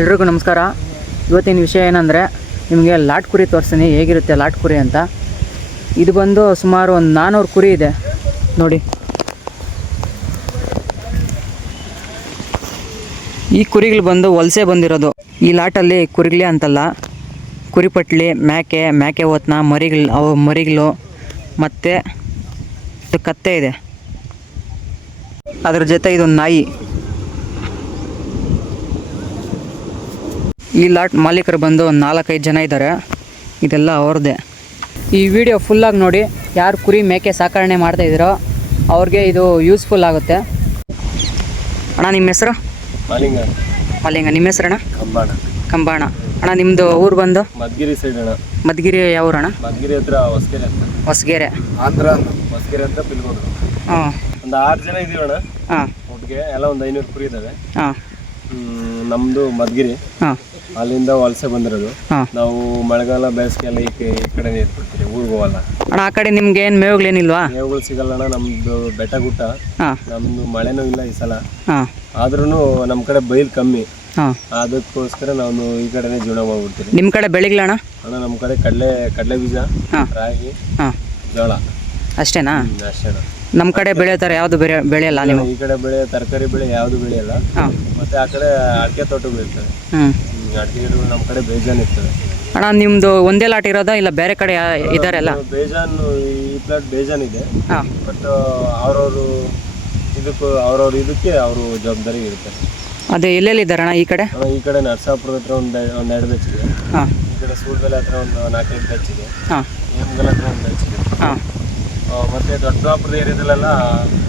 ಎಲ್ರಿಗೂ ನಮಸ್ಕಾರ. ಇವತ್ತಿನ ವಿಷಯ ಏನಂದರೆ ನಿಮಗೆ ಲಾಟ್ ಕುರಿ ತೋರಿಸ್ತೀನಿ, ಹೇಗಿರುತ್ತೆ ಲಾಟ್ ಕುರಿ ಅಂತ. ಇದು ಬಂದು ಸುಮಾರು ಒಂದು 400 ಕುರಿ ಇದೆ ನೋಡಿ. ಈ ಕುರಿಗಳು ಬಂದು ವಲಸೆ ಬಂದಿರೋದು. ಈ ಲಾಟಲ್ಲಿ ಕುರಿಗಳೇ ಅಂತಲ್ಲ, ಕುರಿಪಟ್ಲಿ, ಮೇಕೆ ಓತ್ನ ಮರಿಗಳು ಮತ್ತು ಕತ್ತೆ ಇದೆ. ಅದ್ರ ಜೊತೆ ಇದೊಂದು ನಾಯಿ. ಈ ಲಾಟ್ ಮಾಲೀಕರು ಬಂದು 4-5 ಜನ ಇದ್ದಾರೆ. ಇದೆಲ್ಲ ಅವ್ರದ್ದೇ. ಈ ವಿಡಿಯೋ ಫುಲ್ಲಾಗಿ ನೋಡಿ. ಯಾರು ಕುರಿ ಮೇಕೆ ಸಾಕಣೆ ಮಾಡ್ತಾಯಿದ್ದೀರೋ ಅವ್ರಿಗೆ ಇದು ಯೂಸ್ಫುಲ್ ಆಗುತ್ತೆ. ಅಣ್ಣ ನಿಮ್ಮ ಹೆಸರು? ಮಾಲಿಂಗ. ನಿಮ್ಮ ಹೆಸರಣ್ಣ? ಕಂಬಾಣ. ಅಣ್ಣ ನಿಮ್ಮದು ಊರು ಬಂದು? ಮದ್ಗಿರಿ ಸೈಡ್ ಅಣ್ಣ. ಮದ್ಗಿರಿ ಯಾವ ಊರಣ್ಣ? ಮದ್ಗಿರಿ ಹತ್ರ ಹೊಸಗೆರೆ ಆಂಧ್ರ. ಹೊಸಗೆರೆ ಅಂತ ಪಿಲ್ಗೋಡು. ಹಾಂ, ಒಂದು 6 ಜನ ಇದೀವಣ್ಣ. ಹಾಂ, ಒಟ್ಟಿಗೆ ಎಲ್ಲ ಒಂದು 500 ಕುರಿ ಇದ್ದಾವೆ. ಹಾಂ. ನಮ್ಮದು ಮದ್ಗಿರಿ. ಹಾಂ, ಅಲ್ಲಿಂದ ವಲಸೆ ಬಂದಿರೋದು. ನಾವು ಮಳೆಗಾಲ ಬೇಸಿಗೆಲ್ಲ ಈ ಕಡೆ ಇರ್ಬಿಡ್ತೀವಿ, ಊರಿಗೆ ಹೋಗಲ್ಲ ಅಣ್ಣ. ಆ ಕಡೆ ನಿಮ್ಗೆ ಏನು ಮೇವುಗಳೇನಿಲ್ವಾ? ಮೇವುಗಳು ಸಿಗಲ್ಲ ಅಣ್ಣ. ನಮ್ದು ಬೆಟ್ಟ ಗುಟ್ಟ, ನಮ್ದು ಮಳೆನೂ ಇಲ್ಲ ಈ ಸಲ. ಆದ್ರೂ ನಮ್ಮ ಕಡೆ ಬೈಲ್ ಕಮ್ಮಿ. ಅದಕ್ಕೋಸ್ಕರ ನಾವು ಈ ಕಡೆನೇ ಜೀವನ ಮಾಡ್ಬಿಡ್ತೀವಿ. ನಿಮ್ಮ ಕಡೆ ಬೆಳೆಗಳಣ್ಣ? ಅಣ್ಣ ನಮ್ಮ ಕಡೆ ಕಡಲೆ ಬೀಜ, ರಾಗಿ, ಜೋಳ ಅಷ್ಟೇನಾ? ಅಷ್ಟೇಣ್ಣ. ನಮ್ಮ ಕಡೆ ಬೆಳೆತಾರೆ ಯಾವುದು ಬೆಳೆಯಲ್ಲ ನೀವು? ಈ ಕಡೆ ಬೆಳೆ ತರಕಾರಿ ಬೆಳೆ ಯಾವುದು ಬೆಳೆಯಲ್ಲ. ಮತ್ತೆ ಆ ಕಡೆ ಅಡಿಕೆ ತೋಟ ಬೆಳೀತಾರೆ. ಅಡಿಕೆ ಗಿಡಗಳು ನಮ್ಮ ಕಡೆ ಬೇಜಾನ್ ಇರ್ತದೆ. ಅಣ್ಣ ನಿಮ್ದು ಒಂದೇ ಲಾಟ್ ಇರೋದಾ ಇಲ್ಲ ಬೇರೆ ಕಡೆ ಇದಾರೆಲ್ಲ? ಬೇಜಾನ್, ಈ ಪ್ಲಾಟ್ ಬೇಜಾನ್ ಇದೆ. ಬಟ್ ಅವ್ರವ್ರ ಇದಕ್ಕೆ ಅವರು ಜವಾಬ್ದಾರಿ ಇರುತ್ತೆ. ಅದೇ ಎಲ್ಲೆಲ್ಲಿ ಇದ್ದಾರಣ್ಣ ಈ ಕಡೆ? ಈ ಕಡೆ ನರಸಾಪುರದ ಹತ್ರ ಒಂದು 2 ಬೆಚ್ ಇದೆ. ಈ ಕಡೆ ಸೂಳ್ಬೆಲೆ ಹತ್ರ ಒಂದು 4-5 ಬೆಚ್ ಇದೆ. ಹೇಮಗಲ್ ಹತ್ರ ಒಂದು ಬೆಚ್ ಇದೆ. ಮತ್ತೆ ದೊಡ್ಡಬಳ್ಳಾಪುರದ ಏರಿಯಾದಲ್ಲೆಲ್ಲ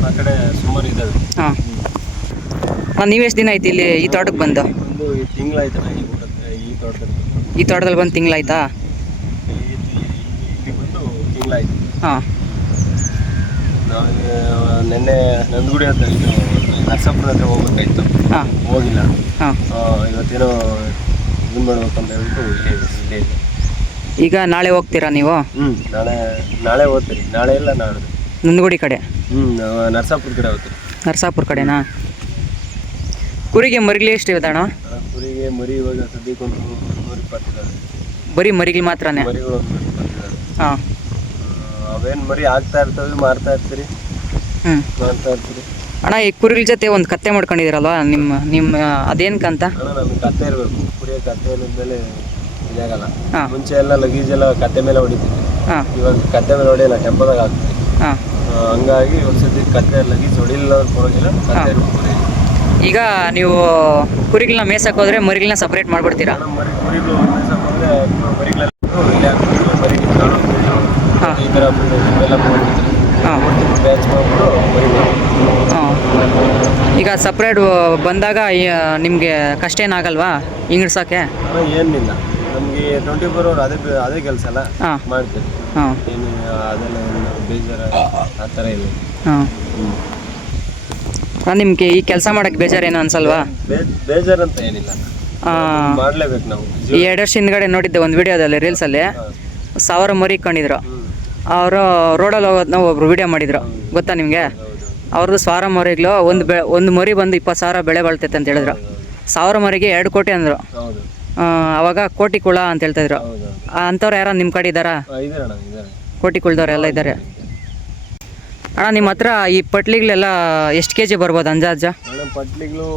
ಆ ಕಡೆ ಸುಮಾರು ಇದ್ದಾವೆ. ನೀವೆಷ್ಟು ದಿನ ಆಯ್ತು ಇಲ್ಲಿ ಈ ತೋಟಕ್ಕೆ ಬಂದು? ಈ ತಿಂಗಳಾಯ್ತಣ್ಣ ಈ ತೋಟದಲ್ಲಿ ಬಂದು ತಿಂಗಳಾಯ್ತಾ? ಇಲ್ಲಿ ಬಂದು ತಿಂಗಳಾಯ್ತು. ನಾವು ನಿನ್ನೆ ನಂದಗುಡಿ ಹತ್ರ ನರಸಾಪುರದ ಹತ್ರ ಹೋಗ್ಬೇಕಾಯ್ತು, ಹೋಗಿಲ್ಲ. ಇವತ್ತೇನೋ ಇದು ಮಾಡ್ಬೇಕಂತ ಹೇಳ್ಬಿಟ್ಟು ಇಲ್ಲೇ ಇದೆ. ಈಗ ನಾಳೆ ಹೋಗ್ತೀರಾ ನೀವು? ನಾಳೆ ಹೋಗ್ತೀರಿ. ನಾಳೆ ಇಲ್ಲ ನಾಳೆ ನಂದಗುಡಿ ಕಡೆ. ನರಸಾಪುರ ಕಡೆ ಹೋಗ್ತೀರಿ. ನರಸಾಪುರ ಕಡೆನಾ? ಕುರಿಗೆ ಮರಿಗಳು ಎಷ್ಟು ಇದೆ ಅಣ್ಣ? ಕುರಿಗೆ ಮರಿ ಇವಾಗ ಸದ್ಯಕ್ಕೆ ಒಂದು 120 ಬರೀ ಮರಿಗಳು ಮಾತ್ರನೇ? ಮರಿಗಳು 120. ಅವೇನು ಮರಿ ಆಗ್ತಾ ಇರ್ತವೆ, ಮಾರ್ತಾ ಇರ್ತೀರಿ. ಅಣ್ಣ ಈ ಕುರಿಗಳ ಜೊತೆ ಒಂದು ಕತ್ತೆ ಮಾಡ್ಕೊಂಡಿದ್ದೀರಲ್ವಾ, ನಿಮ್ಮ ಅದೇನಕ್ಕಂತ? ನಮಗೆ ಕತ್ತೆ ಇರಬೇಕು. ಕುರಿಯ ಕತ್ತೆ ಇಲ್ಲದ್ಮೇಲೆ ಇದಾಗಲ್ಲ. ಮುಂಚೆ ಎಲ್ಲ ಲಗೇಜ್ ಎಲ್ಲ ಕತ್ತೆ ಮೇಲೆ ಹೊಡಿತೀವಿ. ಇವಾಗ ಕತ್ತೆ ಮೇಲೆ ಹೊಡೆಯಲ್ಲ, ಟೆಂಪೋದಾಗ ಹಾಕ್ತೀವಿ. ಹಂಗಾಗಿ ಒಂದ್ಸತಿ ಕತ್ತೆ ಲಗೇಜ್ ಹೊಡಿಲಿಲ್ಲ ಪರವಾಗಿಲ್ಲ, ಕತ್ತೆ ಇರ್ಬೇಕು. ಈಗ ನೀವು ಕುರಿಗಳನ್ನ ಮೇಸಕ್ಕೆ ಹೋದ್ರೆ ಮರಿಗಳನ್ನ ಸಪ್ರೇಟ್ ಮಾಡ್ಬಿಡ್ತೀರಾ? ಕುರಿಗಳು ಮೇಸಕ್ಕೆ ಹೋದ್ರೆ ಮರಿಗಳೆಲ್ಲ ಈ ಥರ ಎಲ್ಲ ಬ್ಯಾಚ್ ಮಾಡ್ಬಿಟ್ಟು ಈಗ ಸಪ್ರೇಟ್ ಬಂದಾಗ ನಿಮಗೆ ಕಷ್ಟ ಏನಾಗಲ್ವಾ ಹಿಂಗಿಡ್ಸೋಕ್ಕೆ? ಏನಿಲ್ಲ, ನಮಗೆ 24 hour ಅದೇ ಕೆಲಸ ಅಲ್ಲ, ಮಾಡ್ತೀವಿ. ಏನು ಅದೆಲ್ಲ ಬೇಜಾರ ಆ ಥರ ಇಲ್ಲ. ನಿಮಗೆ ಈ ಕೆಲಸ ಮಾಡೋಕ್ಕೆ ಬೇಜಾರೇನು ಅನ್ಸಲ್ವಾ? ಬೇಜಾರಂತ ಏನಿಲ್ಲ, ಮಾಡಲೇಬೇಕು ನಾವು. ಈ 2 ವರ್ಷ ಹಿಂದ್ಗಡೆ ನೋಡಿದ್ದೆ ಒಂದು ವಿಡಿಯೋದಲ್ಲಿ, ರೀಲ್ಸಲ್ಲಿ 1000 ಮರಿ ಇಟ್ಕೊಂಡಿದ್ರು. ಅವರು ರೋಡಲ್ಲಿ ಹೋಗೋದನ್ನ ಒಬ್ರು ವಿಡಿಯೋ ಮಾಡಿದ್ರು, ಗೊತ್ತಾ ನಿಮಗೆ? ಅವ್ರದ್ದು 1000 ಮರಿಗಳು, ಒಂದು ಮರಿ ಬಂದು 20,000 ಬೆಳೆ ಬಾಳ್ತೈತೆ ಅಂತ ಹೇಳಿದ್ರು. 1000 ಮರಿಗೆ 2 ಕೋಟಿ ಅಂದರು. ಅವಾಗ ಕೋಟಿ ಕುಳ ಅಂತ ಹೇಳ್ತಾಯಿದ್ರು. ಅಂಥವ್ರು ಯಾರು ನಿಮ್ಮ ಕಡೆ ಇದ್ದಾರಾ? ಕೋಟಿ ಕುಳ್ದವ್ರು ಎಲ್ಲ ಇದ್ದಾರೆ. ಅಣ್ಣ ನಿಮ್ಮ ಹತ್ರ ಈ ಪಟ್ಲಿಗಳೆಲ್ಲ ಎಷ್ಟು ಕೆಜಿ ಬರ್ಬೋದು ಅಂದಾಜು? ಪಟ್ಲಿಗಳು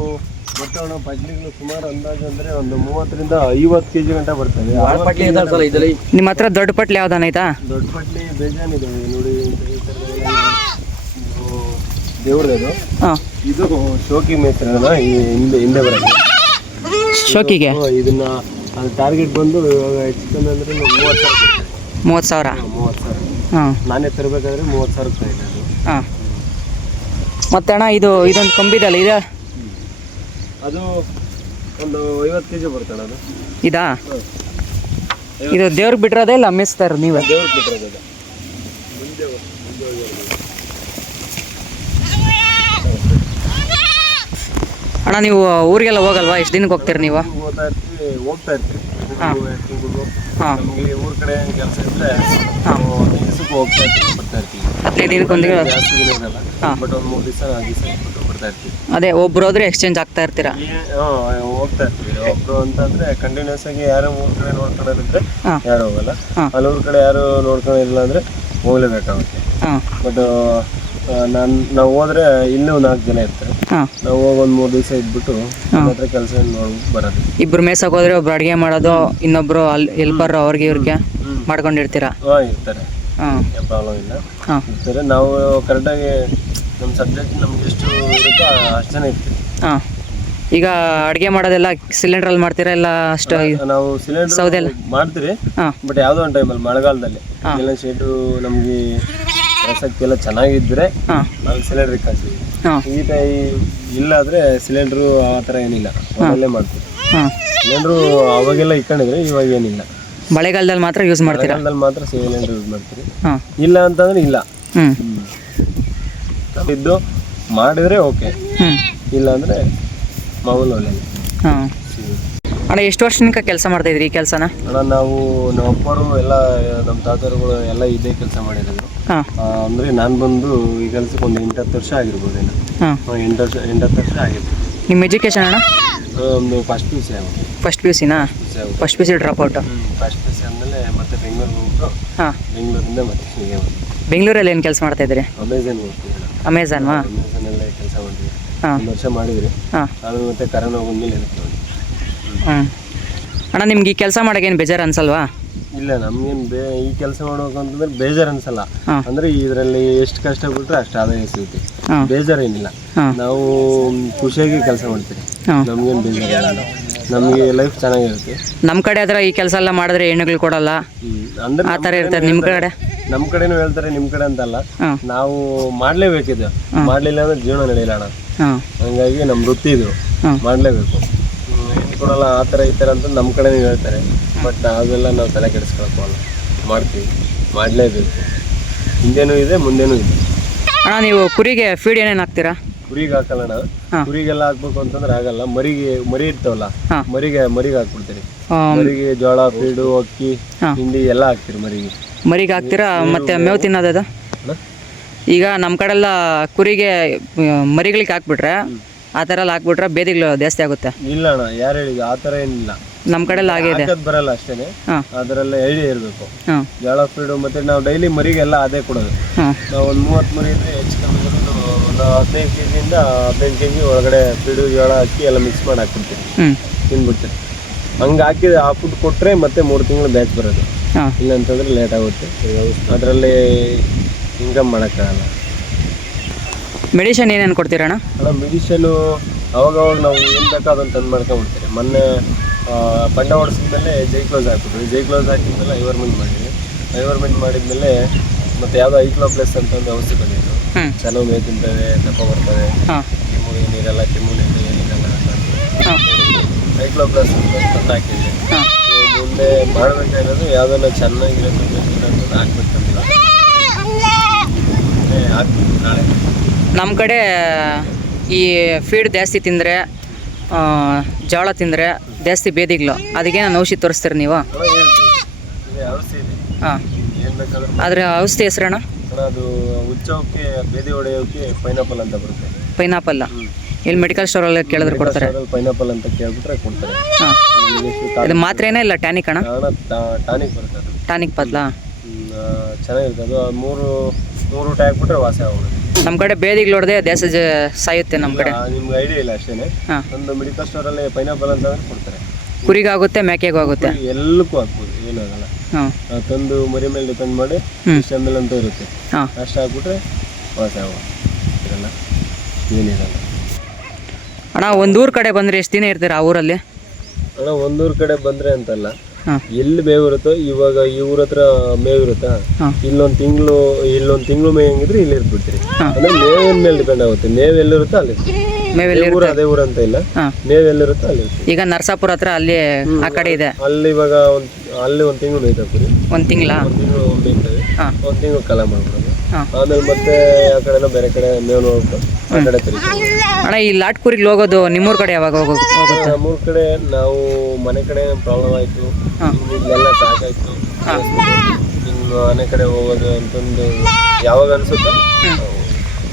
ಸುಮಾರು ಅಂದಾಜು ಅಂದರೆ ಒಂದು 30ರಿಂದ 50 kg ಗಂಟ ಬರ್ತವೆ. ನಿಮ್ಮ ಹತ್ರ ದೊಡ್ಡ ಪಟ್ಲಿ ಯಾವ್ದಾನೈತಾ? ದೊಡ್ಡ ಪಟ್ಲಿ ಬೇಜಾನಿದೆ ನೋಡಿ. ದೇವ್ರದ್ದು ಇದು ಶೋಕಿ ಮೇತ್ರ ಹಿಂದೆ ಬರೋದು. ಶೋಕಿಗೆ ಇದನ್ನ ಅದು ಟಾರ್ಗೆಟ್ ಬಂದು ಹೆಚ್ಚು ಕಮ್ಮಿ ಅಂದರೆ 30,000. ನಾನೇ ತರಬೇಕಾದ್ರೆ 30,000 ರೂಪಾಯಿ ಇದೆ ಅದು. ಮತ್ತೆ ಅಣ್ಣ ಇದೊಂದು ಕಂಬಿದಲ್ಲ ಇದೆ, ಅದು ಒಂದು 50 kg ಬರ್ತಣ್ಣ. ಅದು ಇದಾ? ಇದು ದೇವ್ರಿಗೆ ಬಿಟ್ಟಿರೋದೇ ಇಲ್ಲ ಮಿಸ್ತಾರ ನೀವೇ? ದೇವ್ರಿಗೆ ಬಿಟ್ಟಿರೋದು. ಅಣ್ಣ ನೀವು ಊರಿಗೆಲ್ಲ ಹೋಗಲ್ವಾ? ಎಷ್ಟು ದಿನಕ್ಕೆ ಹೋಗ್ತೀರಿ ನೀವು? ಹೋಗ್ತಾ ಇರ್ತೀವಿ. ನಮಗೆ ಊರ ಕಡೆ ಕೆಲಸ ಇದ್ರೆ ದಿವಸಕ್ಕೆ ಹೋಗ್ತಾ ಇರ್ತೀವಿ, ಬರ್ತಾ ಇರ್ತೀವಿ. 15 ದಿನಕ್ಕೊಂದಿಗೆ ಜಾಸ್ತಿ ದಿನ ಇರಲ್ಲ, ಬಟ್ ಒಂದು 3 ದಿವಸ 4 ದಿವಸ ಮಾಡ್ತಾ ಇರ್ತೀವಿ. ಅದೇ ಒಬ್ರು ಹೋದ್ರೆ ಎಕ್ಸ್ಚೇಂಜ್ ಆಗ್ತಾ ಇರ್ತೀರಾ? ಹೋಗ್ತಾ ಇರ್ತೀವಿ. ಒಬ್ರು ಅಂತಂದ್ರೆ ಕಂಟಿನ್ಯೂಸ್ ಆಗಿ ಯಾರೋ ಊರ್ ಕಡೆ ನೋಡ್ಕೊಂಡಿದ್ರೆ ಯಾರು ಹೋಗಲ್ಲ. ಅಲ್ಲಿ ಊರ್ ಕಡೆ ಯಾರು ನೋಡ್ಕೊಂಡಿಲ್ಲ ಅಂದ್ರೆ ಹೋಗ್ಲೇಬೇಕಾಗುತ್ತೆ. ಬಟ್ ನಾವು ಹೋದ್ರೆ ಇಲ್ಲೇ ಒಂದು 4 ಜನ ಇರ್ತಾರೆ. ನಾವು ಹೋಗಿ ಒಂದು 3 ದಿವಸ ಇದ್ಬಿಟ್ಟು ಮಾತ್ರ ಕೆಲಸ ನೋಡ್ಬಿಟ್ಟು ಬರೋದು. ಇಬ್ರು ಮೇಸಕ್ಕೆ ಹೋದ್ರೆ ಒಬ್ರು ಅಡುಗೆ ಮಾಡೋದು, ಇನ್ನೊಬ್ರು ಅಲ್ಲಿ ಹೆಲ್ಪರ್ ಅವ್ರಿಗೆ ಇವ್ರಿಗೆ ಮಾಡ್ಕೊಂಡಿರ್ತೀರಾ? ಇರ್ತಾರೆ, ಪ್ರಾಬ್ಲಮ್ ಇಲ್ಲ, ಇರ್ತಾರೆ. ನಾವು ಕರೆಕ್ಟಾಗಿ ನಮ್ಮ ಸಬ್ಜೆಕ್ಟ್ ನಮ್ಗೆ ಎಷ್ಟು ಇರುತ್ತೋ ಅಷ್ಟು ಜನ ಇರ್ತೀವಿ. ಈಗ ಅಡುಗೆ ಮಾಡೋದೆಲ್ಲ ಸಿಲಿಂಡ್ರಲ್ಲಿ ಮಾಡ್ತೀರಾ ಇಲ್ಲ ಅಷ್ಟು? ನಾವು ಸಿಲಿಂಡರ್ ಸೌದೆಲ್ಲ ಮಾಡ್ತೀವಿ, ಬಟ್ ಯಾವುದೋ ಒಂದು ಟೈಮಲ್ಲಿ ಮಳೆಗಾಲದಲ್ಲಿ ಎಲ್ಲ ಶೆಡ್ಡು ನಮಗೆ ಪ್ರಸಕ್ತಿ ಎಲ್ಲ ಚೆನ್ನಾಗಿದ್ರೆ ನಾವು ಸಿಲಿಂಡರ್ ಇಕ್ಕಾಗ್ತೀವಿ. ಇಲ್ಲ ಆದರೆ ಸಿಲಿಂಡ್ರು ಆ ಥರ ಏನಿಲ್ಲ, ಮನೆಯಲ್ಲೇ ಮಾಡ್ತೀವಿ. ಸಿಲಿಂಡ್ರು ಅವಾಗೆಲ್ಲ ಇಟ್ಕೊಂಡಿದ್ರೆ ಇವಾಗ ಏನಿಲ್ಲ. ಮಳೆಗಾಲದಲ್ಲಿ ಮಾತ್ರ ಯೂಸ್ ಮಾಡ್ತೀರಾ? ಮಳೆಗಾಲದಲ್ಲಿ ಮಾತ್ರ ಸಿಲಿಂಡರ್ ಯೂಸ್ ಮಾಡ್ತೀವಿ. ಇಲ್ಲ ಅಂತಂದ್ರೆ ಇಲ್ಲ. ಇದ್ದು ಮಾಡಿದ್ರೆ ಓಕೆ, ಇಲ್ಲ ಅಂದರೆ ಮಾಮೂಲು ಒಳ್ಳೆ. ಅಣ್ಣ ಎಷ್ಟು ವರ್ಷದಿಂದ ಕೆಲಸ ಮಾಡ್ತಾ ಇದ್ರಿ ಈ ಕೆಲಸನ? ಅಣ್ಣ ನಾವು ನಮ್ಮ ಅಪ್ಪರು ಎಲ್ಲ ನಮ್ಮ ತಾತರುಗಳು ಎಲ್ಲ ಇದೇ ಕೆಲಸ ಮಾಡಿರೋದು. ಅಂದರೆ ನಾನು ಬಂದು ಈ ಕೆಲಸಕ್ಕೆ ಒಂದು 8-10 ವರ್ಷ ಆಗಿರ್ಬೋದೇನು. 8-10 ವರ್ಷ ಆಗಿರ್ಬೋದು. ನಿಮ್ಮ ಎಜುಕೇಷನ್ ಅಣ್ಣ? ಒಂದು ಫಸ್ಟ್ ಪಿ ಯು ಸಿ ಆಗುತ್ತೆ. ಫಸ್ಟ್ ಪಿ ಯು ಸಿನಾ? First P U C drop out. First P U C ಆದಮೇಲೆ ಮತ್ತೆ ಬೆಂಗಳೂರಿಗೆ ಹೋಗ್ಬಿಟ್ಟು ಬೆಂಗಳೂರಿಂದ ಮತ್ತೆ ಹೀಗೆ ಬಂದು. ಬೆಂಗಳೂರಲ್ಲಿ ಏನು ಕೆಲಸ ಮಾಡ್ತಾ ಇದ್ದೀರಿ? ಅಮೆಝಾನ್ ಹೋಗ್ತೀವಿ. ಅಮೆಝಾನ್ವಾ? ಅಮೆಝಾನಲ್ಲೇ ಕೆಲಸ ಮಾಡಿದ್ವಿ, 1 ವರ್ಷ ಮಾಡಿದ್ರಿ. ಆಮೇಲೆ ಮತ್ತೆ ಕರೋನಾ ಬಂದ್ಮೇಲೆ ಇದಕ್ಕೆ ಬಂದ್ವಿ. ಅಣ್ಣ ನಿಮ್ಗೆ ಈ ಕೆಲಸ ಮಾಡೋಕ್ಕೇನು ಬೇಜಾರು ಅನ್ಸಲ್ವಾ? ಇಲ್ಲ, ನಮ್ಗೇನು ಈ ಕೆಲಸ ಮಾಡ್ಬೇಕು ಅಂತಂದ್ರೆ ಬೇಜಾರು ಅನ್ಸಲ್ಲ. ಅಂದ್ರೆ ಇದರಲ್ಲಿ ಎಷ್ಟು ಕಷ್ಟ ಬಿಟ್ರೆ ಅಷ್ಟು ಆದಾಯ ಸಿಗುತ್ತೆ, ಬೇಜಾರೇನಿಲ್ಲ. ನಾವು ಖುಷಿಯಾಗಿ ಕೆಲಸ ಮಾಡ್ತೀವಿ, ನಮ್ಗೇನು ಬೇಜಾರಿಲ್ಲ. ನಮಗೆ ಲೈಫ್ ಚೆನ್ನಾಗಿರುತ್ತೆ. ನಮ್ಮ ಕಡೆ ಆದ್ರೆ ಈ ಕೆಲಸ ಎಲ್ಲ ಮಾಡಿದ್ರೆ ಹೆಣ್ಣುಗಳು ಕೊಡಲ್ಲ ಅಂದ್ರೆ ಆ ಥರ ಇರ್ತಾರೆ. ನಿಮ್ಮ ಕಡೆ? ನಮ್ಮ ಕಡೆನೂ ಹೇಳ್ತಾರೆ, ನಿಮ್ಮ ಕಡೆ ಅಂತಲ್ಲ. ನಾವು ಮಾಡಲೇಬೇಕಿದೆ, ಮಾಡಲಿಲ್ಲ ಅಂದ್ರೆ ಜೀವನ ನಡೆಯಲ್ಲ ಅಣ್ಣ. ಹಂಗಾಗಿ ನಮ್ಮ ವೃತ್ತಿ ಇದು, ಮಾಡಲೇಬೇಕು. ಹೆಣ್ಣು ಕೊಡಲ್ಲ ಆ ಥರ ಈ ಥರ ಅಂತ ನಮ್ಮ ಕಡೆನೂ ಹೇಳ್ತಾರೆ. ಬಟ್ ಅದೆಲ್ಲ ನಾವು ತಲೆ ಕೆಡಿಸ್ಕೊಳಕ್ಕಲ್ಲ, ಮಾಡ್ತೀವಿ, ಮಾಡಲೇಬೇಕು. ಹಿಂದೆನೂ ಇದೆ, ಮುಂದೆನೂ ಇದೆ. ಅಣ್ಣ ನೀವು ಕುರಿಗೆ ಫೀಡ್ ಏನೇನು ಹಾಕ್ತೀರಾ? ಕುರಿಗೆ ಹಾಕಲ್ಲಣ್ಣ. ಕುರಿಗೆಲ್ಲ ಹಾಕ್ಬೇಕು ಅಂತಂದ್ರೆ ಆಗಲ್ಲ. ಮರಿ ಇರ್ತಾವಲ್ಲ, ಮರಿಗೆ ಹಾಕ್ಬಿಡ್ತೀರಿ. ಮರಿಗೆ ಜೋಳ, ಫೀಡು, ಅಕ್ಕಿ, ಹಿಂಡಿ ಎಲ್ಲ ಹಾಕ್ತೀರಿ ಮರಿಗೆ ಹಾಕ್ತೀರಾ? ಮತ್ತೆ ಮೇವು ತಿನ್ನೋದ? ಈಗ ನಮ್ಮ ಕಡೆಲ್ಲ ಕುರಿಗೆ ಮರಿಗಳಿಗೆ ಹಾಕ್ಬಿಟ್ರೆ, ಆ ಥರ ಎಲ್ಲ ಹಾಕ್ಬಿಟ್ರೆ ಬೇದಿಗಳು ಜಾಸ್ತಿ ಆಗುತ್ತೆ. ಇಲ್ಲ ಅಣ್ಣ, ಯಾರು ಹೇಳಿದ? ಆ ಥರ ಏನಿಲ್ಲ, ನಮ್ಮ ಕಡೆಲ್ಲ ಆಗಿದೆ. ಬರಲ್ಲ ಅಷ್ಟೇನೆ, ಅದರಲ್ಲ ಐಡಿಯಾ ಇರಬೇಕು. ಜೋಳ, ಫೀಡು ಮತ್ತೆ ನಾವು ಡೈಲಿ ಮರಿಗೆಲ್ಲ ಅದೇ ಕೊಡೋದು. ನಾವು ಒಂದು 30 ಮರಿ ಇದ್ರೆ ಹೆಚ್ಚು ಕಮ್ಮಿ ಒಂದು 15 ಕೆಜಿಯಿಂದ 18 ಕೆಜಿ ಒಳಗಡೆ ಫೀಡು, ಜೋಳ, ಅಕ್ಕಿ ಎಲ್ಲ ಮಿಕ್ಸ್ ಮಾಡಿ ಹಾಕ್ಬಿಡ್ತೀವಿ, ತಿನ್ಬಿಡ್ತೀವಿ. ಹಂಗೆ ಹಾಕಿದ್ರೆ ಆ ಫುಡ್ ಕೊಟ್ಟರೆ ಮತ್ತೆ 3 ತಿಂಗಳು ಬ್ಯಾಚ್ ಬರೋದು. ಇಲ್ಲ ಅಂತಂದ್ರೆ ಲೇಟ್ ಆಗುತ್ತೆ, ಅದರಲ್ಲಿ ಇನ್ಕಮ್ ಮಾಡೋಕ್ಕಾಗಲ್ಲ. ಮೆಡಿಷನ್ ಏನೇನು ಕೊಡ್ತೀರಣ್ಣ? ಅಣ್ಣ ಮೆಡಿಷನು ಅವಾಗವಾಗ ನಾವು ಏನು ಬೇಕೋ ಅದನ್ನು ತಂದು ಮಾಡ್ಕೊಂಡ್ಬಿಡ್ತೀವಿ. ಮೊನ್ನೆ ಪಂಡ ಹೊಡಿಸಿದ್ಮೇಲೆ ಜೈಕ್ಲೋಸ್ ಹಾಕ್ಬಿಟ್ವಿ. ಜೈಕ್ಲೋಸ್ ಹಾಕಿದ್ಮೇಲೆ ಐವರ್ಮೆಂಟ್ ಮಾಡಿದ್ಮೇಲೆ ಮತ್ತೆ ಯಾವುದೋ ಐಕ್ಲೋ ಪ್ಲಸ್ ಅಂತ ಒಂದು ಔಷಧಿ ಬಂದಿತ್ತು. ಚೆನ್ನಾಗಿ ಮೇವು ತಿಂತವೆ, ದಪ್ಪ ಬರ್ತವೆ, ಕೆಮ್ಮು ಏನಿರಲ್ಲ, ಕೆಮ್ಮು ಏನಿರಲ್ಲ. ಐಕ್ಲೋ ಪ್ಲಸ್ ತಂದು ಹಾಕಿದ್ವಿ. ಮುಂದೆ ಮಾಡಬೇಕಾಗಿರೋದು ಯಾವುದನ್ನ ಚೆನ್ನಾಗಿರೋದು ಹಾಕ್ಬೇಕಂದಿಲ್ಲ, ಹಾಕ್ಬೇಕು ನಾಳೆ. ನಮ್ಮ ಕಡೆ ಈ ಫೀಡ್ ಜಾಸ್ತಿ ತಿಂದರೆ, ಜೋಳ ತಿಂದರೆ ಜಾಸ್ತಿ ಬೇದಿಗಳು, ಅದಕ್ಕೆ ನಾನು ಔಷಧಿ ತೋರಿಸ್ತೀರಿ ನೀವು? ಆದರೆ ಔಷಧಿ ಹೆಸರಣ್ಣ? ಅದು ಉಚ್ಚೋಕ್ಕೆ, ಬೇದಿ ಹೊಡೆಯೋಕ್ಕೆ ಪೈನಾಪಲ್ ಅಂತ ಬರುತ್ತೆ. ಪೈನಾಪಲ್ ಇಲ್ಲಿ ಮೆಡಿಕಲ್ ಸ್ಟೋರಲ್ಲಿ ಕೇಳಿದ್ರೆ ಕೊಡ್ತಾರೆ. ಪೈನಾಪಲ್ ಅಂತ ಕೇಳ್ಬಿಟ್ರೆ ಕೊಡ್ತಾರೆ. ಇದು ಮಾತ್ರೇನೇ ಇಲ್ಲ ಟಾನಿಕ್ ಅಣ್ಣ? ಟಾನಿಕ್ ಬರುತ್ತೆ. ಟಾನಿಕ್ ಬದಲಾ? ಚೆನ್ನಾಗಿರುತ್ತೆ ಅದು. 3 ಊಟ ಹಾಕ್ಬಿಟ್ರೆ ವಾಸ ಆಗೋದು. ನಮ್ಮ ಕಡೆ ಬೇದಿಗಳು ಹೊಡೆದೇ ದೇಶ ಸಾಯುತ್ತೆ ನಮ್ಮ ಕಡೆ. ನಿಮ್ಗೆ ಐಡಿಯಾ ಇಲ್ಲ ಅಷ್ಟೇ. ಒಂದು ಮೆಡಿಕಲ್ ಸ್ಟೋರಲ್ಲಿ ಪೈನಾಪಲ್ ಅಂತ ಕೊಡ್ತಾರೆ. ಕುರಿಗಾಗುತ್ತೆ, ಮೇಕೆಗೂ ಆಗುತ್ತೆ, ಎಲ್ಲಕ್ಕೂ ಹಾಕ್ಬೋದು, ಏನಾಗಲ್ಲ. ತಂದು ಮರಿ ಮೇಲೆ ಡಿಪೆಂಡ್ ಮಾಡಿ ಎಲ್ ಅಂತ ಇರುತ್ತೆ, ಅಷ್ಟು ಹಾಕ್ಬಿಟ್ರೆ ವಾಸ ಆಗೋಲ್ಲ, ಏನಿರಲ್ಲ. ಅಣ್ಣ ಒಂದೂರು ಕಡೆ ಬಂದರೆ ಎಷ್ಟು ದಿನ ಇರ್ತೀರಾ ಆ ಊರಲ್ಲಿ? ಅಣ್ಣ ಒಂದೂರು ಕಡೆ ಬಂದರೆ ಅಂತಲ್ಲ, ಎಲ್ಲಿ ಮೇವು ಇರುತ್ತೋ, ಇವಾಗ ಈ ಊರ ಹತ್ರ ಮೇವು ಇರುತ್ತಾ, ಇಲ್ಲೊಂದು ತಿಂಗಳು ಮೇವು ಹೆಂಗಿದ್ರೆ ಇಲ್ಲಿ ಇರ್ಬಿಡ್ತೀರಿ. ಅಂದ್ರೆ ಮೇವಿನ ಮೇಲೆ ಡಿಪೆಂಡ್ ಆಗುತ್ತೆ. ಮೇವು ಎಲ್ಲಿರುತ್ತೋ ಅಲ್ಲಿ ಊರು, ಅದೇ ಊರು ಅಂತ ಇಲ್ಲ, ಮೇವು ಎಲ್ಲಿರುತ್ತೋ ಅಲ್ಲಿ. ಈಗ ನರಸಾಪುರ ಹತ್ರ ಅಲ್ಲಿ ಆ ಕಡೆ ಇದೆ, ಅಲ್ಲಿ ಇವಾಗ ಅಲ್ಲಿ 1 ತಿಂಗಳು ಮೇಯ್ತಾಕ್ರಿ. 1 ತಿಂಗಳ? 1 ತಿಂಗಳು ಮೇಯ್ತವೆ, 1 ತಿಂಗಳು ಕಾಲ ಮಾಡ್ಬಿಡೋದು. ಆಮೇಲೆ ಮತ್ತೆ ಆ ಕಡೆ ಬೇರೆ ಕಡೆ ಮೇವು ನೋಡ್ಬಿಟ್ಟು ಆ ಕಡೆ ತಿರುಗಿ. ಅಣ್ಣ ಈ ಲಾಟ್ ಕುರಿಗೆ ಹೋಗೋದು ನಿಮ್ಮೂರ ಕಡೆ ಯಾವಾಗ ಹೋಗುತ್ತೆ? ನಮ್ಮೂರ ಕಡೆ ನಾವು ಮನೆ ಕಡೆ ಪ್ರಾಬ್ಲಮ್ ಆಯಿತು, ಇಲ್ಲೆಲ್ಲ ಸಾಕಾಯ್ತು, ಇನ್ನು ಮನೆ ಕಡೆ ಹೋಗೋದು ಅಂತಂದು ಯಾವಾಗ ಅನ್ಸುತ್ತೋ.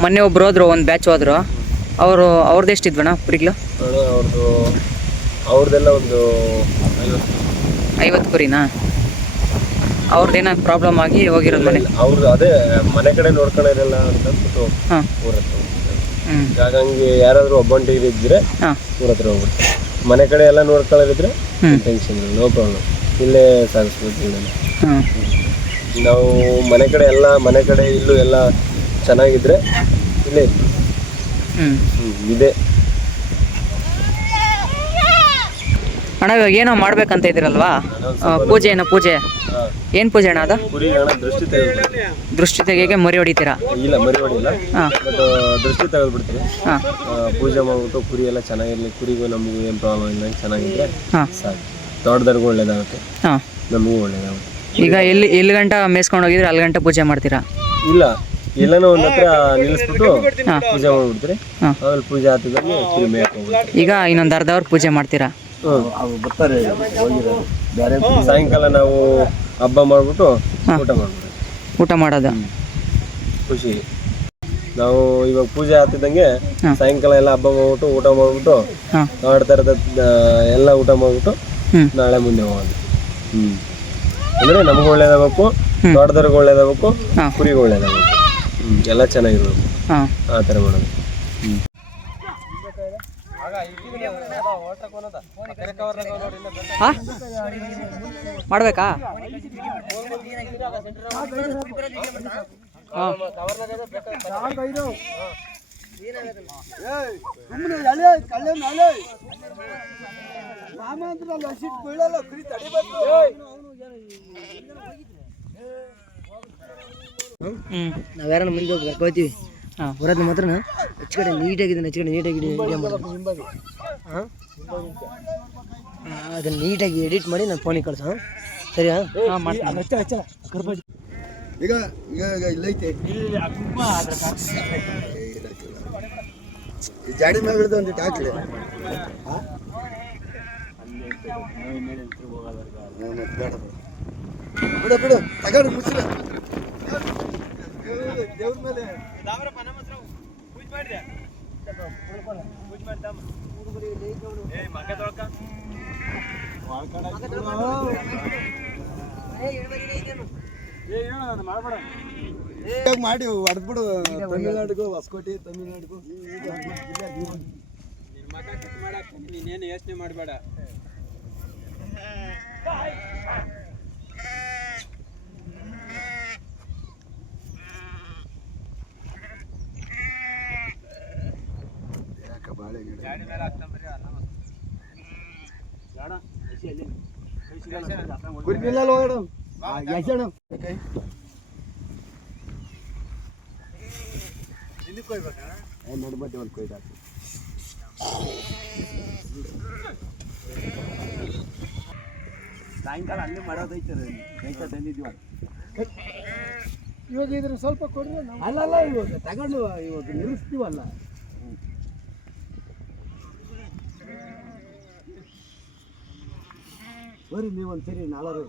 ಮೊನ್ನೆ ಒಬ್ರು ಹೋದ್ರು, ಒಂದು ಬ್ಯಾಚ್ ಹೋದ್ರು, ಅವ್ರದ್ದು ಎಷ್ಟಿದ್ವಣ್ಣ ಕುರಿಗಳು? ಅವ್ರದ್ದೆಲ್ಲ ಒಂದು 50 ಕುರಿನಾ? ಅವ್ರದ್ದೇನ ಪ್ರಾಬ್ಲಮ್ ಆಗಿ ಹೋಗಿರೋದು ಮನೆ? ಅವ್ರದ್ದು ಅದೇ ಮನೆ ಕಡೆ ನೋಡ್ಕೊಂಡಿರಲ್ಲ ಅಂತ ಅಂದ್ಬಿಟ್ಟು ಊರ ಹತ್ರ ಹಾಗಾಗಿ ಯಾರಾದರೂ ಒಬ್ಬಂಟಿಗೆ ಇದ್ದರೆ ಊರ ಹತ್ರ ಹೋಗ್ಬಿಡ್ತಾರೆ. ಮನೆ ಕಡೆ ಎಲ್ಲ ನೋಡ್ಕೊಳ್ಳೋರಿದ್ರೆ ಟೆನ್ಷನ್ ಇಲ್ಲ, ನೋ ಪ್ರಾಬ್ಲಮ್, ಇಲ್ಲೇ ಸಾಗಿಸ್ಬೋದು. ನಾವು ಮನೆ ಕಡೆ ಇಲ್ಲೂ ಎಲ್ಲ ಚೆನ್ನಾಗಿದ್ರೆ ಇಲ್ಲೇ ಇದೆ. ಅಣ್ಣ ಇವಾಗ ಏನೋ ಮಾಡ್ಬೇಕಂತ ಇದ್ದೀರಲ್ವಾ, ಪೂಜೆ ಏನು ಪೂಜೆ ಅಣ್ಣ ಅದು? ದೃಷ್ಟಿ ತೆಗೆಯಕ್ಕೆ ಮರಿ ಹೊಡಿತೀರಾ? ಇಲ್ಲ, ಮರಿ ಹೊಡಿಲ್ಲ, ಬಟ್ ದೃಷ್ಟಿ ತೆಗೆದ್ಬಿಡ್ತೀವಿ. ಪೂಜೆ ಮಾಡ್ಬಿಟ್ಟು ಕುರಿ ಎಲ್ಲ ಚೆನ್ನಾಗಿರ್ಲಿ, ಕುರಿಗೂ ನಮಗೂ ಏನು ಪ್ರಾಬ್ಲಮ್ ಇಲ್ಲ, ಚೆನ್ನಾಗಿದ್ರೆ ಸಾಕು. ತೋಟದವ್ರಿಗೂ ಒಳ್ಳೇದಾಗುತ್ತೆ, ನಮಗೂ ಒಳ್ಳೇದಾಗುತ್ತೆ. ಈಗ ಎಲ್ಲಿ ಗಂಟ ಮೇಸ್ಕೊಂಡು ಹೋಗಿದ್ರೆ ಅಲ್ಲಿ ಗಂಟ ಪೂಜೆ ಮಾಡ್ತೀರಾ? ಇಲ್ಲ, ಎಲ್ಲನೋ ಒಂದು ಹತ್ರ ನಿಲ್ಲಿಸ್ಬಿಟ್ಟು ಪೂಜೆ ಮಾಡ್ಬಿಡ್ತೀರಿ. ಆಮೇಲೆ ಪೂಜೆ ಆಗ್ತಿದ್ದಂಗೆ ಕುರಿ ಮೇಯಕ್ಕೆ ಹೋಗ್ಬಿಡ್ತೀರಿ. ಈಗ ಇನ್ನೊಂದು ಅರ್ಧ ಅವರ್ ಪೂಜೆ ಮಾಡ್ತೀರಾ? ಬರ್ತಾರೆ ಬೇರೆ. ಸಾಯಂಕಾಲ ನಾವು ಹಬ್ಬ ಮಾಡ್ಬಿಟ್ಟು ಊಟ ಮಾಡೋದು ಖುಷಿ. ನಾವು ಇವಾಗ ಪೂಜೆ ಆಗ್ತಿದ್ದಂಗೆ ಸಾಯಂಕಾಲ ಎಲ್ಲ ಹಬ್ಬ ಮಾಡ್ಬಿಟ್ಟು ಊಟ ಮಾಡ್ಬಿಟ್ಟು ಆಡ್ತಾ ಇರೋದ ಎಲ್ಲ ಊಟ ಮಾಡ್ಬಿಟ್ಟು ನಾಳೆ ಮುಂದೆ ಹೋಗೋದು. ಅಂದ್ರೆ ನಮ್ಗೆ ಒಳ್ಳೇದಾಗಬೇಕು, ತೋಟದವ್ರಿಗೆ ಒಳ್ಳೇದಾಗಬೇಕು, ಕುರಿಗೆ ಒಳ್ಳೇದಾಗಬೇಕು, ಎಲ್ಲ ಚೆನ್ನಾಗಿರ್ಬೇಕು, ಆ ಥರ ಮಾಡೋದು. ಮಾಡ್ಬೇಕಾ? ನಾವ್ಯಾರ ಮುಂದೆ ಹೋಗಿ ಕರ್ಕೋತೀವಿ, ಬರೋದು ಮಾತ್ರ ಹೆಚ್ಚು ಕಡೆ ನೀಟಾಗಿದೆ, ಅದನ್ನ ನೀಟಾಗಿ ಎಡಿಟ್ ಮಾಡಿ ನಾನು ಫೋನಿಗೆ ಕಳ್ಸ. ಸರಿಯಾ? ಈಗ ಇಲ್ಲೈತೆ ಜಾಡಿ ಮೇಲೆ ಒಂದು ಹಾಕ್ಲಿ, ಬೇಡ ಬಿಡು ತಗೊಂಡು ಮುಚ್ಚಿರ ದೇವ್ರ ಮೇಲೆ ಮಾಡಿ ಹೊಡೆದ್ಬಿಡು. ತಮಿಳ್ನಾಡಿಗೂ ಹೊಸಕೋಟೆ, ತಮಿಳ್ನಾಡಿಗೂ ನೀನೇನು ಯೋಚನೆ ಮಾಡಬೇಡ. ನಡ್ಬಟ್ಟೆ ಒಂದು ಕೊಯ್ದು ಹಾಕಿ ಸಾಯಂಕಾಲ ಅಲ್ಲೇ ಮಾಡೋದೈತೆ. ತಂದಿದ್ದೀವ ಇವಾಗ ಇದ್ರ ಸ್ವಲ್ಪ ಕೊಡ್ರಿ. ಅಲ್ಲಲ್ಲ, ಇವಾಗ ತಗೊಂಡು ಇವಾಗ ನಿಲ್ಲಿಸ್ತೀವಲ್ಲ. ಬರ್ರಿ ನೀವು ಒಂದ್ಸರಿ ನಾಳರು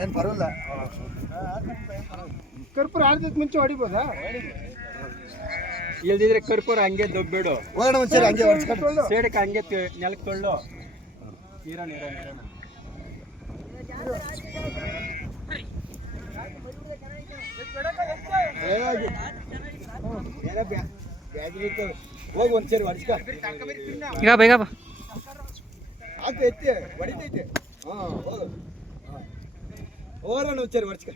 ಏನ್ ಬರೋಲ್ಲ. ಕರ್ಪೂರ ಆರ್ದಕ್ಕೆ ಮುಂಚೆ ಹೊಡಿಬೋದಾ? ಇಲ್ದಿದ್ರೆ ಕರ್ಪೂರ ಹಂಗೆ ದೊಬ್ಬೇಡು, ಹೋಗೋಣ ಒಂದ್ಸರಿ ಹಂಗೆ ಹೊಡ್ಸ್ಕೊಂಡು ಸೇಡಕ್ಕೆ ಹಂಗೆ ನೆಲಕ್ಕೆ ತೊಳ್ಳು. ನೀರ ಹೋಗಿ ಒಂದ್ಸರಿ ಹೊಡ್ಸ್ಕ. ಈಗ ಬೇಗ ಹಾಕ ಎತ್ತಿ ಹೊಡಿತೈತೆ. ಹೋಗೋಣ ಒಂದ್ಸರಿ ಹೊಡ್ಸ್ಕ.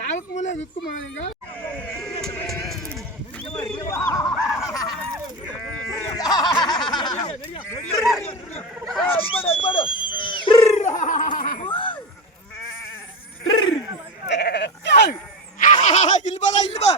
ನಾಲ್ಕು ಮೂಲೆ ವಿಕ್ಕು ಈಗ ಇಲ್ಲಿ ಬಾ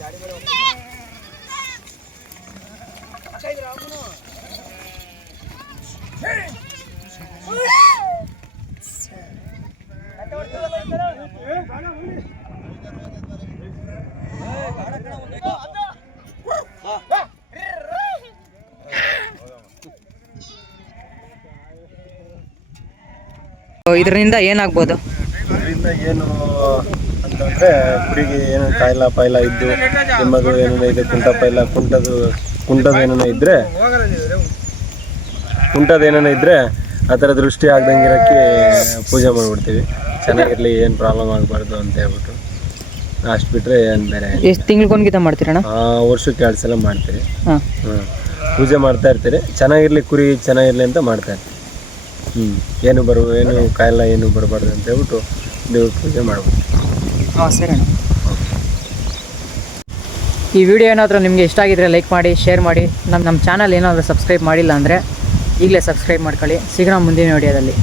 ಗಾಡಿ ಇದರಿಂದ ಏನಾಗ್ಬೋದು? ಇದರಿಂದ ಏನು ಅಂತಂದರೆ ಕುರಿಗೆ ಏನೋ ಕಾಯಿಲ ಪೈಲ ಇದ್ದು ನಿಮ್ಮದು ಏನೇನೋ ಇದೆ ಕುಂಟದ ಏನೇನೋ ಇದ್ದರೆ ಆ ಥರ ದೃಷ್ಟಿ ಆಗ್ದಂಗೆ ಇರೋಕ್ಕೆ ಪೂಜೆ ಮಾಡಿಬಿಡ್ತೀವಿ. ಚೆನ್ನಾಗಿರಲಿ, ಏನು ಪ್ರಾಬ್ಲಮ್ ಆಗಬಾರ್ದು ಅಂತ ಹೇಳ್ಬಿಟ್ಟು. ಅಷ್ಟು ಬಿಟ್ಟರೆ ಏನು ಬೇರೆ. ಎಷ್ಟು ತಿಂಗ್ಳಿಗೊಂದು ಮಾಡ್ತೀರಣ್ಣ? ವರ್ಷಕ್ಕೆ 2 ಸಲ ಮಾಡ್ತೀರಿ. ಪೂಜೆ ಮಾಡ್ತಾ ಇರ್ತೀರಿ. ಚೆನ್ನಾಗಿರಲಿ, ಕುರಿ ಚೆನ್ನಾಗಿರಲಿ ಅಂತ ಮಾಡ್ತಾ ಇರ್ತೀವಿ. ಏನು ಕಾಯಿಲ್ಲ ಏನು ಬರಬಾರ್ದು ಅಂತ ಹೇಳ್ಬಿಟ್ಟು ದೇವ್ರ ಪೂಜೆ ಮಾಡ್ಬೋದು. ಹಾಂ, ಸರಿ ಅಣ್ಣ. ಈ ವಿಡಿಯೋ ಏನಾದರೂ ನಿಮಗೆ ಇಷ್ಟ ಆಗಿದ್ರೆ ಲೈಕ್ ಮಾಡಿ, ಶೇರ್ ಮಾಡಿ. ನಮ್ಮ ಚಾನಲ್ ಏನಾದರೂ ಸಬ್ಸ್ಕ್ರೈಬ್ ಮಾಡಿಲ್ಲ ಅಂದರೆ ಈಗಲೇ ಸಬ್ಸ್ಕ್ರೈಬ್ ಮಾಡ್ಕೊಳ್ಳಿ. ಸಿಗೋಣ ಮುಂದಿನ ವಿಡಿಯೋದಲ್ಲಿ.